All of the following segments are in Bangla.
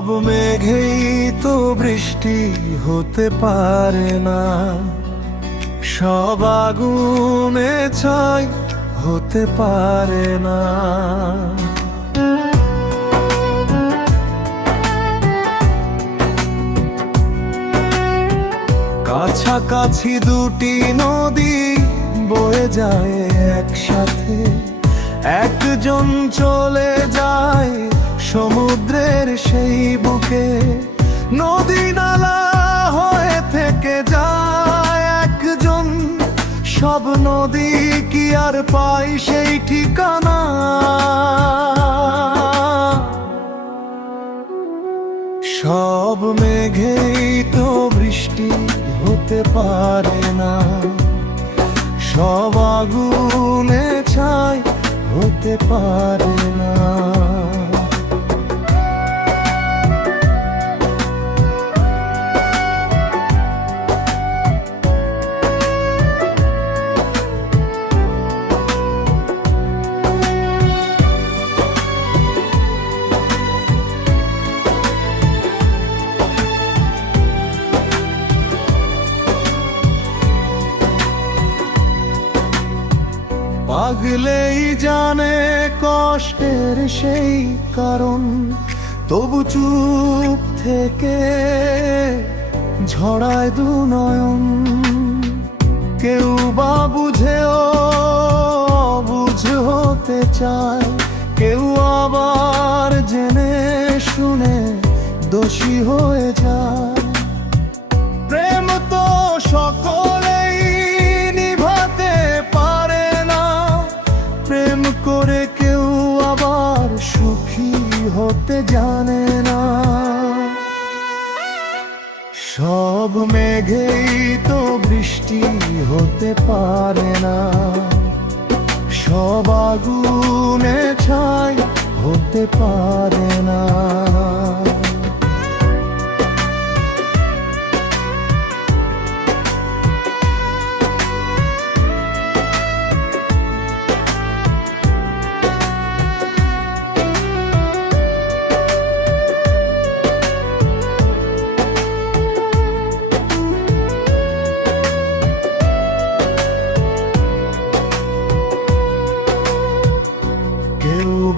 সব মেঘেই তো বৃষ্টি হতে পারে না, সব আগুনে ছাই হতে পারে না। কাছাকাছি দুটি নদী বয়ে যায় একসাথে, একজন চলে যায় সমুদ্রের সেই বুকে। নদী নালা হয়ে থেকে যায় একজন, সব নদী কি আর পায় সেই ঠিকানা? সব মেঘেই তো বৃষ্টি হতে পারে না, সব আগুনে ছাই হতে পারে না। পাগলেই জানে কষ্টের সেই কারণ, তবু চুপ থেকে ঝড়ায় দু নয়ন। কেউ বা বুঝেও বুঝ হতে চায়, কেউ আবার জেনে শুনে দোষী হয়ে যায়। প্রেম তো সকলেই নিভাতে পারে না, প্রেম করে কেউ আবার সুখী হতে জানে না। সব মেঘেই তো বৃষ্টি হতে পারে না, সব আগুনে ছাই হতে পারে না।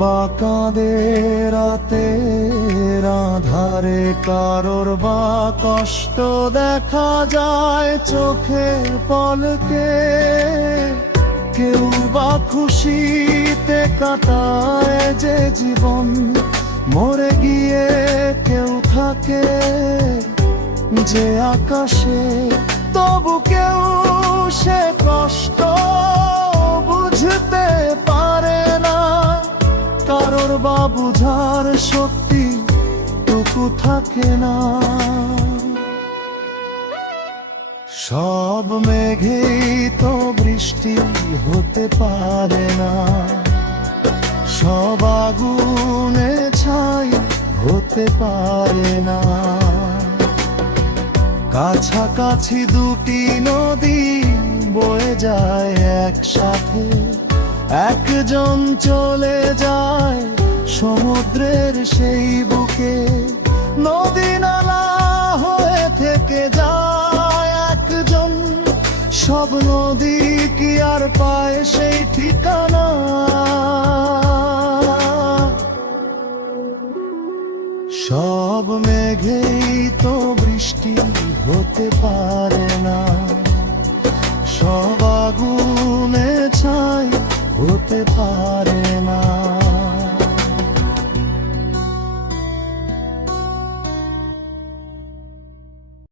বা কাঁদে রাতের আঁধারে, কারোর বা কষ্ট দেখা যায় চোখের পলকে। কেউ বা খুশিতে কাটায় যে জীবন, মরে গিয়ে কেউ থাকে যে আকাশে। তবু কেউ সে কষ্ট বুঝতে পারে না, কারোর বা বুঝার শক্তি টুকু থাকে না। সব মেঘেই তো বৃষ্টি হতে পারে না, সব আগুনে ছাই হতে পারে না। কাছাকাছি দুটি নদী বয়ে যায় একসাথে, একজন চলে যায় সমুদ্রের সেই বুকে। নদী নালা হয়ে থেকে যায় একজন, সব নদী কি আর পায় সেই ঠিকানা? সব মেঘেই তো বৃষ্টি হতে পারে না, সব আগুনে ছাই হতে পারে না।